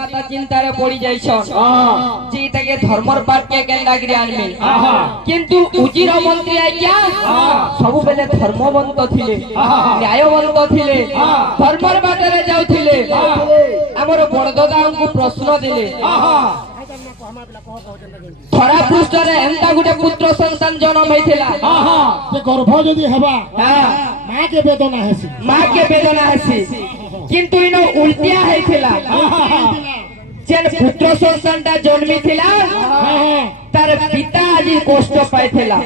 माता चिंतारे पड़ी जाइछन जे ताके धर्मर पाठ के केंदा गिरे आनमे किंतु उजिर मंत्री आज्ञा सब बेले धर्मवंत थिले न्यायवंत थिले धर्मर बाटरे जाउथिले हमर बड़दादा हमको प्रश्न दिले थरा पृष्ठ रे एंता गुटे पुत्र संतान जन्म हेथिला जे गर्भ जदी हेबा मां के वेदना हेसी किंतु इनो उल्टिया हेथिला जेन पुत्र संतानटा जन्मी थिला तार पिता आज कष्ट पाइथिला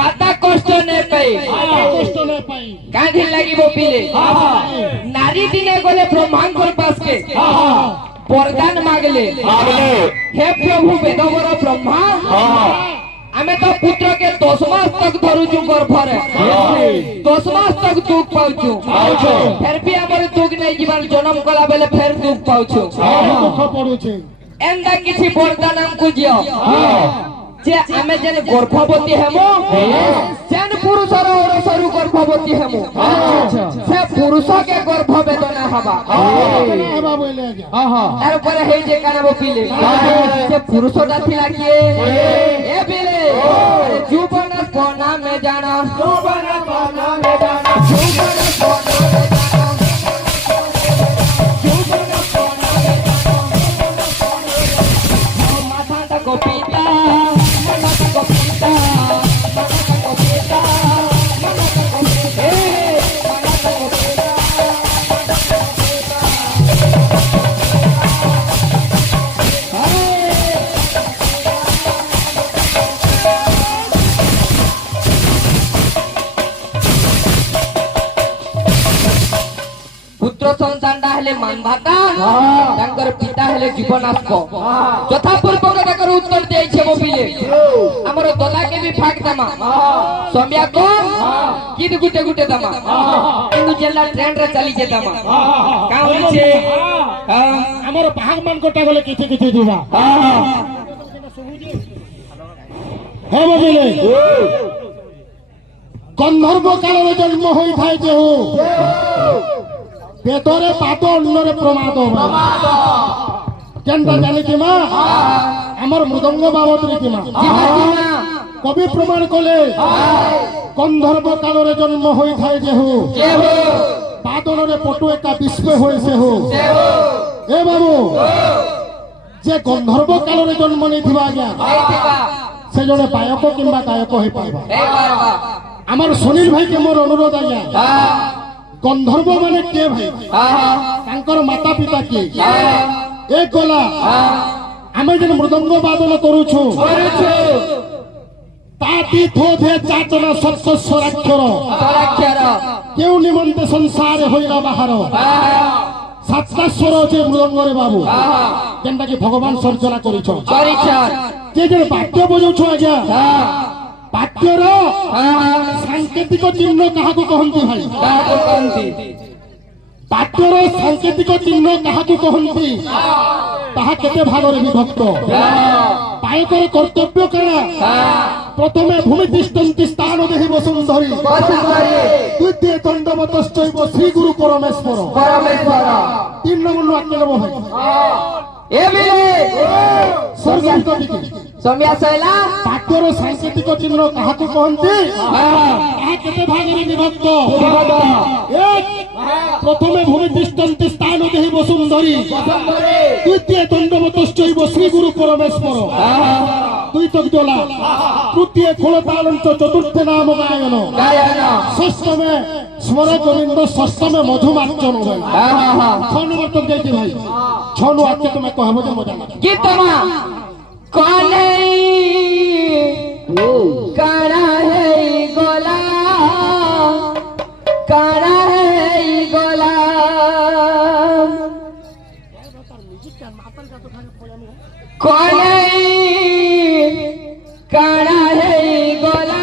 माता कष्ट ने पाई कांधी लागिबो पिले नारी दिने गले ब्रह्मांकर पास के वरदान मागले हे प्रभु वेदवर ब्रह्मा आमे तो पुत्र के 10 मास तक धरुचु गर्भरे 10 मास तक दुख पाउचु फिर भी हमर दुख नै जीवन जन्म कला बेले फिर दुख पाउचु दुख पडुचे एंदा किछि वरदान हमकु दियो जे आमे जेन गर्भवती हेमो जेन पुरुषर ओरसरु गर्भवती हेमो से पुरुष के गर्भ वेदना हबा हेबा बोले तार पर हे जे कानबो पिले से पुरुषटा थिला किए ए पिले जीवन कोना में जाना जीवन कोना में जाना जीवन कोना में जाना जीवन कोना में जाना माथा तक पिता संतानटा हेले मानधाता तांकर पिता हेले जीवनास्क यथा पूर्वक ताकर उत्तर देई छे मोबिले हमर दला के भी फाक दमा सोम्या को किद गुटे गुटे दमा किंतु जेला ट्रेन रे चली जे दमा का होई छे हमर भाग मान कोटा गले किछि किछि दिबा हे मोबिले गंधर्व काल रे जन्म होई थाय जे हो पेटरे पात अन्नरे प्रमाद केनटा जानि कि मां हमर मृदंग बाबत रे कि मां कवि प्रमाण कले गंधर्व काल रे जन्म होई थाय जे हो पादरे पटु एका विश्व होय से हो ए बाबू जे गंधर्व काल रे जन्म नै थिबा आज्ञा से जने पायक किंबा गायक होई पाबा हमर सुनील भाई के मोर अनुरोध आज्ञा गंधर्व माने के भाई तांकर माता पिता के एक गला आमे जन मृदंग वादन करूछु ताती थोधे चाचना सत्य स्वराक्षर केउ निमंते संसार होइला बाहर सातटा स्वर जे मृदंग रे बाबू जेंटा कि भगवान सर्जना करिछ जे जे वाद्य बजाउछ आज्ञा वाद्यर सांकेतिक चिन्ह काहाकु कहंती भाई वाद्यर सांकेतिक चिन्ह काहाकु कहंती ताहा केते भागरे विभक्त पायकर कर्तव्य करा प्रथमे भूमि तिष्ठन्ति स्थान देहि वसुंधरी द्वितीय दंडवतश्चैव श्री गुरु परमेश्वर 3 नंबर वाक्य लो भाई ए बिले स्वर्गीय सम्या सैला वाक्यर सांकेतिक चिन्ह काहाकु कहंती ताहा केते भागरे विभक्त एक प्रथमे भूमि तिष्ठन्ति स्थान देहि वसुंधरी द्वितीय दंडवतश्चैव श्री गुरु परमेश्वर दुई तकजला तृतीय खोलतालंच चतुर्थ नाम गायन षष्ठमे स्मर गोविंद षष्ठमे मधुमार्चन छनु तक जाइए भाई छनु आके तुम्हें कहबो जे मजा गीतमा काने काड़ा है गोला काड़ा है गोला काने काड़ा है गोला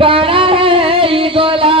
काड़ा है गोला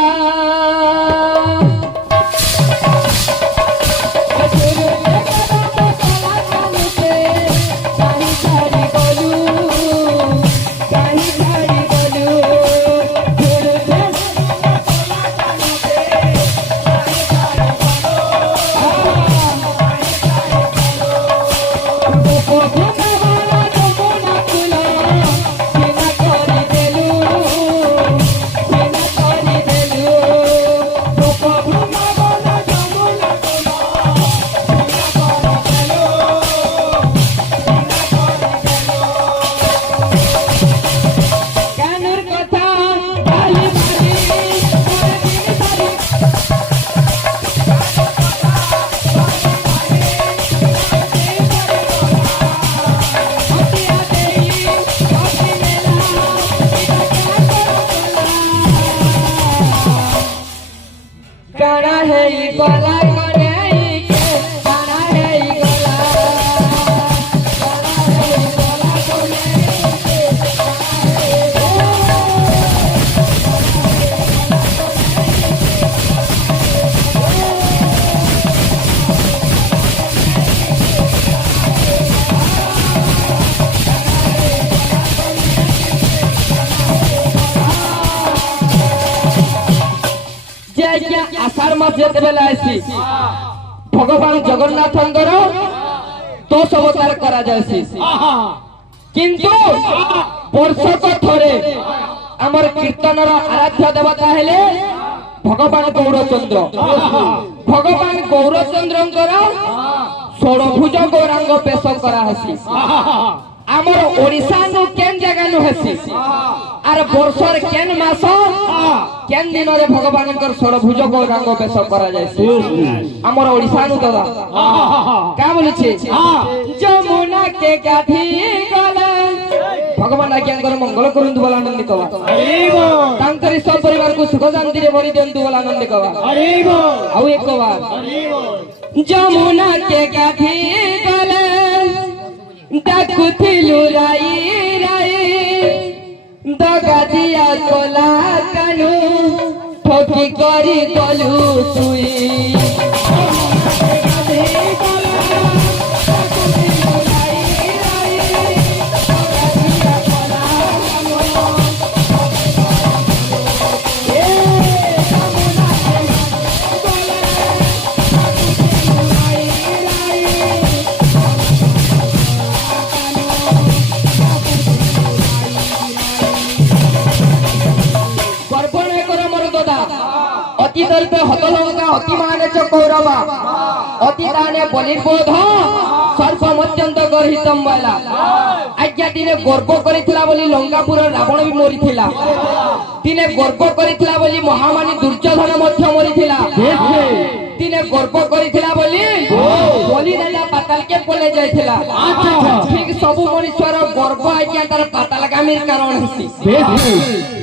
आषाढ़ मास जेतेबेले आसी भगवान जगन्नाथंकर 10 अवतार करा जायसी किंतु वर्षक थरे आमर कीर्तनर आराध्य देवता हेले भगवान गौरचंद्र भगवान गौरचंद्रंकर 16 भुज गौरांग पेश करा हसी आमर ओडिशा नु केन जगह नु हसी आर वर्षर केन मास केन दिन रे भगवान कर 16 भुज गौरांग पेश करा जायसी आमर ओडिशा नु दादा का बोले छे जमुना के गाधी गला भगवान आज्ञाकर मंगल करंतु बोला आनंद कवा तांकरी सब परिवार को सुख शांति रे भरी दियंतु बोला आनंद कवा आउ एक बार जमुना के गाधी गला डाकुथिलु राई राई दगा दिया कोला कानु ठोकी करी दलु तुई अति दल्पे हतलंका अति माने च कौरवा अति दाने बलिर्बोध सर्प मत्यंत गर्हितम वाला आज्ञा दिने गर्व करिथिला बोली लंकापुर रावण भी मरिथिला दिने गर्व करिथिला बोली महामानी दुर्योधन मध्य मरिथिला दिने गर्व करिथिला बोली बलि राजा पाताल के पले जायथिला ठीक सब मनुष्यर गर्व आज्ञा तार पातालगामीर कारण हिसी